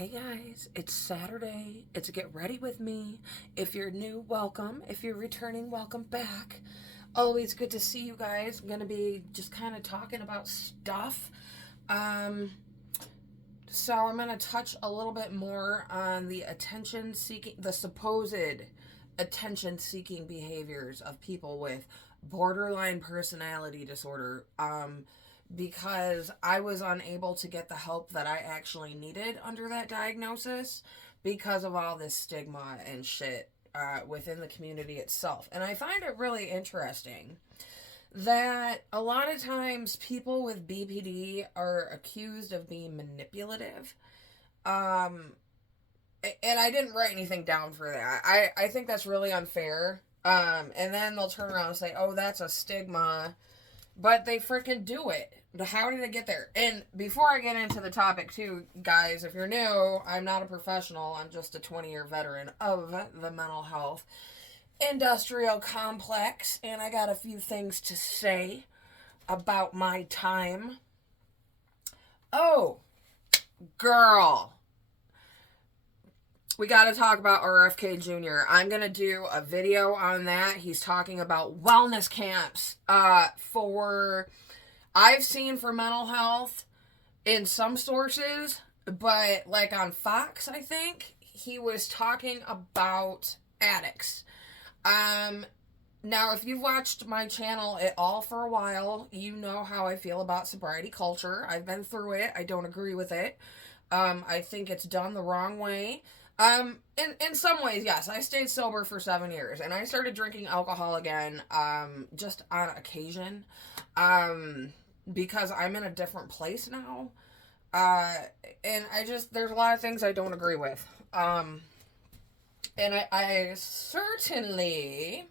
Hey guys, it's Saturday. It's a Get Ready With Me. If you're new, welcome. If you're returning, welcome back. Always good to see you guys. I'm going to be just kind of talking about stuff. So I'm going to touch a little bit more on the supposed attention seeking behaviors of people with borderline personality disorder. Because I was unable to get the help that I actually needed under that diagnosis because of all this stigma and shit within the community itself. And I find it really interesting that a lot of times people with BPD are accused of being manipulative. And I didn't write anything down for that. I think that's really unfair. And then they'll turn around and say, oh, that's a stigma. But they freaking do it. How did it get there? And before I get into the topic too, guys, if you're new, I'm not a professional. I'm just a 20-year veteran of the mental health industrial complex. And I got a few things to say about my time. Oh, girl. We got to talk about RFKjr. I'm going to do a video on that. He's talking about wellness camps I've seen for mental health in some sources, but like on Fox, I think, he was talking about addicts. Now, if you've watched my channel at all for a while, you know how I feel about sobriety culture. I've been through it. I don't agree with it. I think it's done the wrong way. In some ways, yes, I stayed sober for 7 years, and I started drinking alcohol again, just on occasion, because I'm in a different place now, and there's a lot of things I don't agree with, and I certainly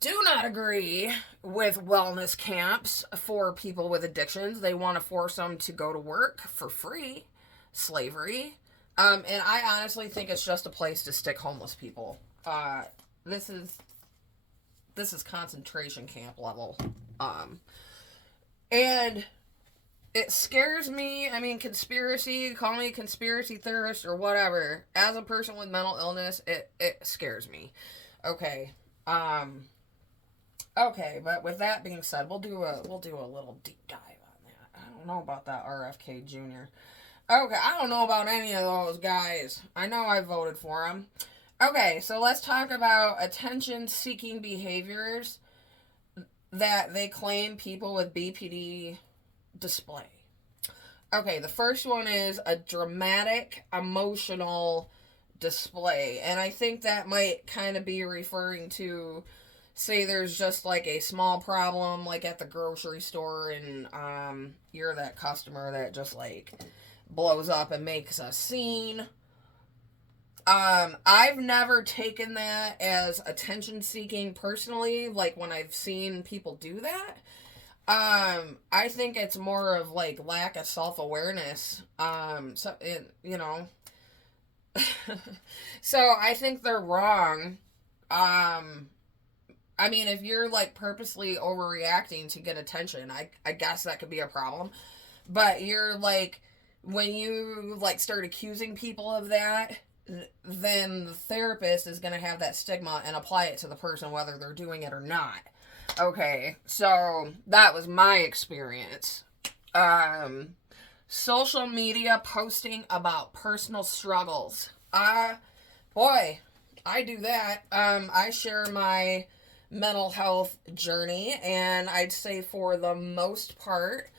do not agree with wellness camps for people with addictions. They want to force them to go to work for free, slavery. And I honestly think it's just a place to stick homeless people. This is concentration camp level. And it scares me. I mean, call me a conspiracy theorist or whatever. As a person with mental illness, it scares me. Okay. Okay, but with that being said, we'll do a little deep dive on that. I don't know about that RFKjr. Okay, I don't know about any of those guys. I know I voted for them. Okay, so let's talk about attention-seeking behaviors that they claim people with BPD display. Okay, the first one is a dramatic, emotional display. And I think that might kind of be referring to, say there's just like a small problem, like at the grocery store, and you're that customer that just like blows up and makes a scene. I've never taken that as attention seeking personally, like when I've seen people do that. I think it's more of like lack of self-awareness. So I think they're wrong. I mean, if you're like purposely overreacting to get attention, I guess that could be a problem. But you're like, when you like start accusing people of that, then the therapist is going to have that stigma and apply it to the person whether they're doing it or not. Okay, so that was my experience. Social media posting about personal struggles. Boy, I do that. I share my mental health journey, and I'd say for the most part,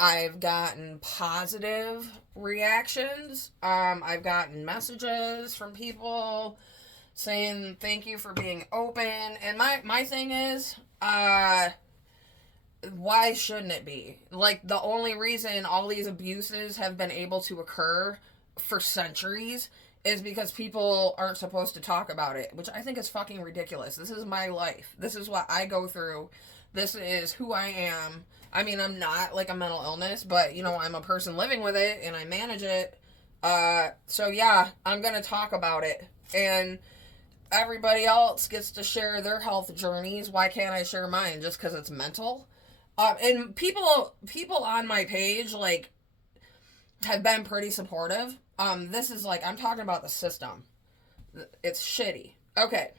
I've gotten positive reactions. I've gotten messages from people saying thank you for being open. And my thing is, why shouldn't it be? Like, the only reason all these abuses have been able to occur for centuries is because people aren't supposed to talk about it, which I think is fucking ridiculous. This is my life. This is what I go through. This is who I am. I mean, I'm not like a mental illness, but, you know, I'm a person living with it, and I manage it. So yeah, I'm gonna talk about it. And everybody else gets to share their health journeys. Why can't I share mine? Just because it's mental? And people on my page, like, have been pretty supportive. This is like, I'm talking about the system. It's shitty. Okay.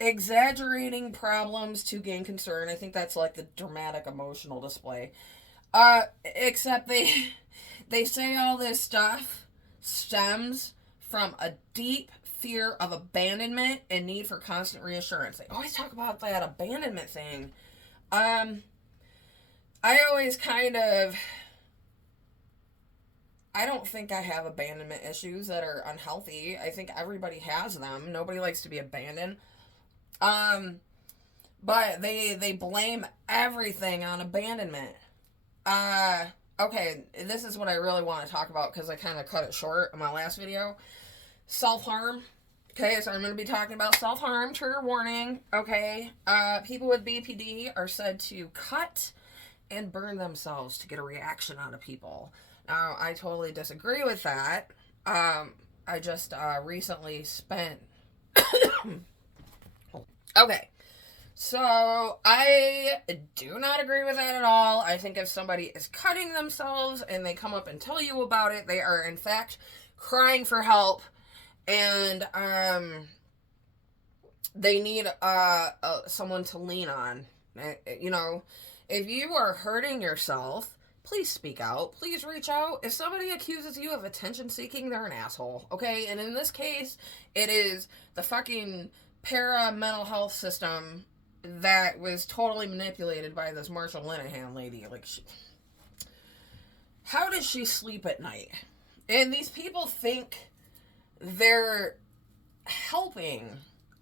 Exaggerating problems to gain concern. I think that's like the dramatic emotional display. Except they say all this stuff stems from a deep fear of abandonment and need for constant reassurance. They always talk about that abandonment thing. I always kind of, I don't think I have abandonment issues that are unhealthy. I think everybody has them. Nobody likes to be abandoned. But they blame everything on abandonment. Okay, this is what I really want to talk about because I kind of cut it short in my last video. Self-harm. Okay, so I'm going to be talking about self-harm, trigger warning. Okay, people with BPD are said to cut and burn themselves to get a reaction out of people. Now, I totally disagree with that. I just recently spent... Okay, so I do not agree with that at all. I think if somebody is cutting themselves and they come up and tell you about it, they are in fact crying for help, and they need someone to lean on. You know, if you are hurting yourself, please speak out. Please reach out. If somebody accuses you of attention seeking, they're an asshole. Okay, and in this case, it is the fucking mental health system that was totally manipulated by this Marshall Linehan lady. Like, how does she sleep at night? And these people think they're helping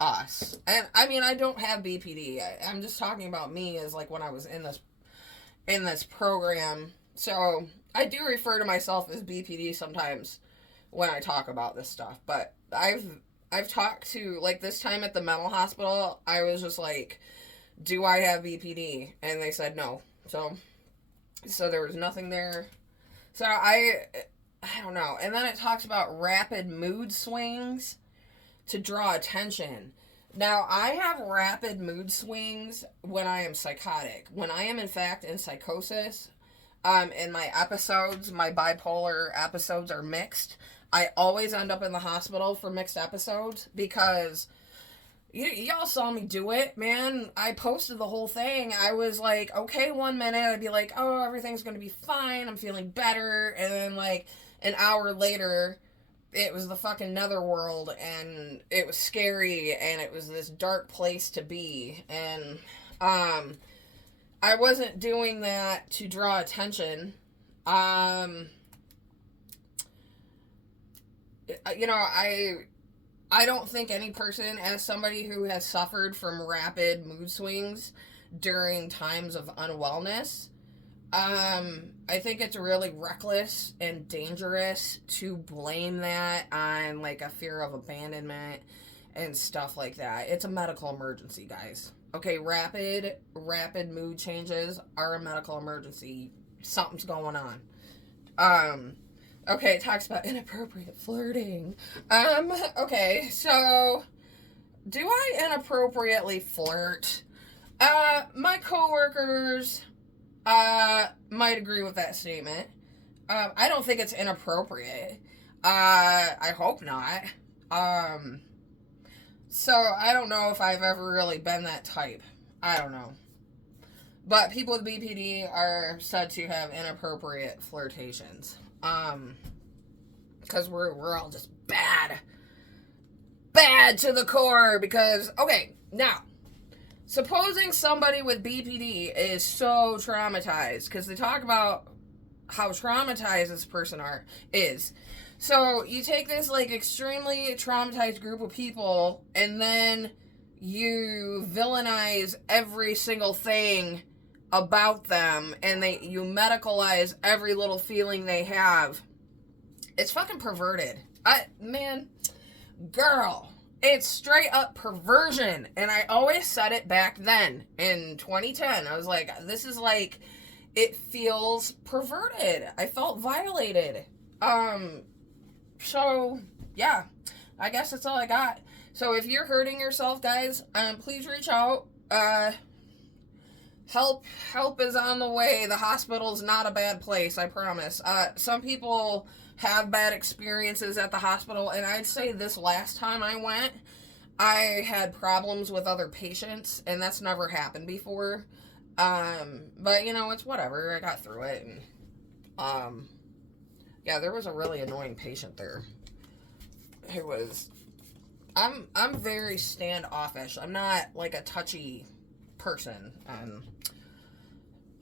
us. And I mean, I don't have BPD. I'm just talking about me as like when I was in this program. So I do refer to myself as BPD sometimes when I talk about this stuff. But I've talked to, like, this time at the mental hospital, I was just like, do I have BPD? And they said no. So there was nothing there. So I don't know. And then it talks about rapid mood swings to draw attention. Now, I have rapid mood swings when I am psychotic. When I am, in fact, in psychosis, and my bipolar episodes are mixed, I always end up in the hospital for mixed episodes because y'all saw me do it, man. I posted the whole thing. I was like, okay, 1 minute, I'd be like, oh, everything's going to be fine. I'm feeling better. And then, like, an hour later, it was the fucking netherworld, and it was scary, and it was this dark place to be. And I wasn't doing that to draw attention. You know, I don't think any person, as somebody who has suffered from rapid mood swings during times of unwellness, I think it's really reckless and dangerous to blame that on, like, a fear of abandonment and stuff like that. It's a medical emergency, guys. Okay, rapid mood changes are a medical emergency. Something's going on. Okay, it talks about inappropriate flirting. Okay, so do I inappropriately flirt? My coworkers might agree with that statement. I don't think it's inappropriate. I hope not. So I don't know if I've ever really been that type. I don't know. But people with BPD are said to have inappropriate flirtations. Because we're all just bad to the core. Because, okay, now, supposing somebody with BPD is so traumatized, because they talk about how traumatized this person is. So you take this, like, extremely traumatized group of people, and then you villainize every single thing about them, and you medicalize every little feeling they have. It's fucking perverted. Girl, it's straight up perversion. And I always said it back then in 2010. I was like, this is like, it feels perverted. I felt violated. So yeah, I guess that's all I got. So if you're hurting yourself, guys, please reach out. help is on the way. The hospital's not a bad place, I promise. Some people have bad experiences at the hospital, and I'd say this last time I went, I had problems with other patients, and that's never happened before. But you know, it's whatever. I got through it, and yeah, there was a really annoying patient there. Who was, I'm very standoffish. I'm not like a touchy person, and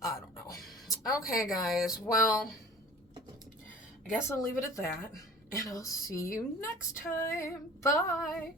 I don't know. Okay, guys. Well, I guess I'll leave it at that, and I'll see you next time. Bye.